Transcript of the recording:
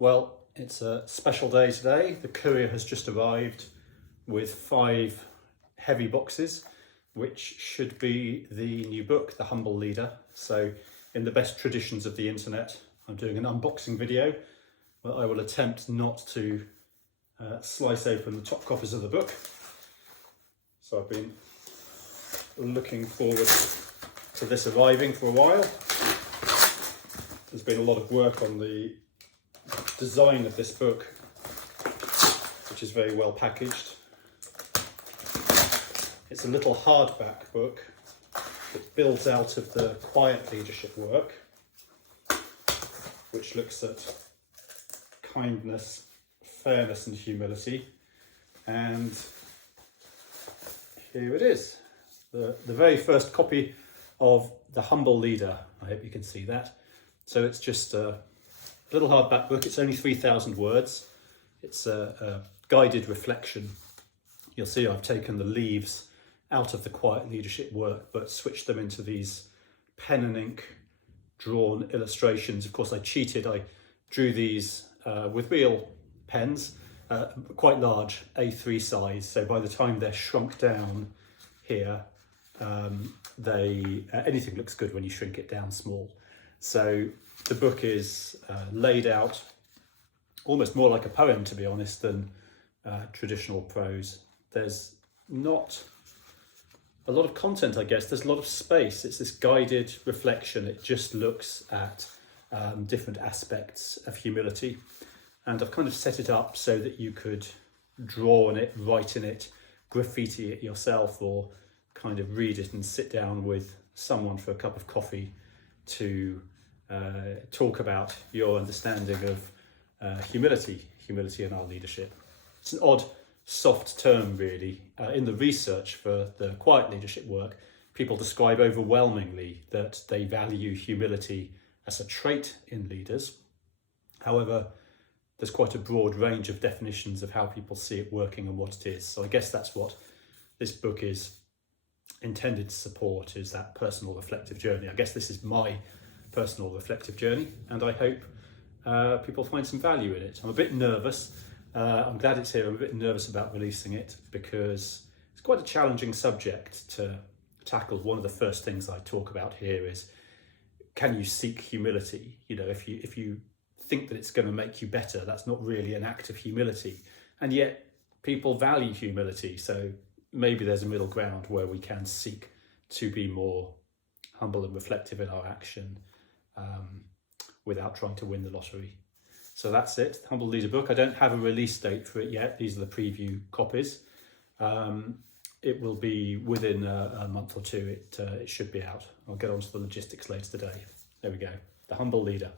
Well, it's a special day today. The courier has just arrived with 5 heavy boxes, which should be the new book, The Humble Leader. So in the best traditions of the internet, I'm doing an unboxing video where I will attempt not to slice open the top copies of the book. So I've been looking forward to this arriving for a while. There's been a lot of work on the design of this book, which is very well packaged. It's a little hardback book that builds out of the quiet leadership work, which looks at kindness, fairness and humility. And here it is, the very first copy of The Humble Leader. I hope you can see that. So it's just a little hardback book. It's only 3,000 words. It's a guided reflection. You'll see I've taken the leaves out of the quiet leadership work, but switched them into these pen and ink drawn illustrations. Of course, I cheated. I drew these with real pens, quite large, A3 size. So by the time they're shrunk down here, anything looks good when you shrink it down small. So the book is laid out almost more like a poem, to be honest, than traditional prose. There's not a lot of content, I guess. There's a lot of space. It's this guided reflection. It just looks at different aspects of humility. And I've kind of set it up so that you could draw on it, write in it, graffiti it yourself, or kind of read it and sit down with someone for a cup of coffee to talk about your understanding of humility in our leadership. It's an odd, soft term, really. In the research for the quiet leadership work, people describe overwhelmingly that they value humility as a trait in leaders. However, there's quite a broad range of definitions of how people see it working and what it is. So I guess that's what this book is intended to support, is that personal reflective journey. I guess this is my personal reflective journey, and I hope people find some value in it. I'm a bit nervous. I'm glad it's here. I'm a bit nervous about releasing it because it's quite a challenging subject to tackle. One of the first things I talk about here is, can you seek humility? You know, if you think that it's going to make you better, that's not really an act of humility. And yet people value humility. So maybe there's a middle ground where we can seek to be more humble and reflective in our action without trying to win the lottery. So that's it, the Humble Leader book. I don't have a release date for it yet. These are the preview copies. It will be within a month or two. It should be out. I'll get onto the logistics later today. There we go, The Humble Leader.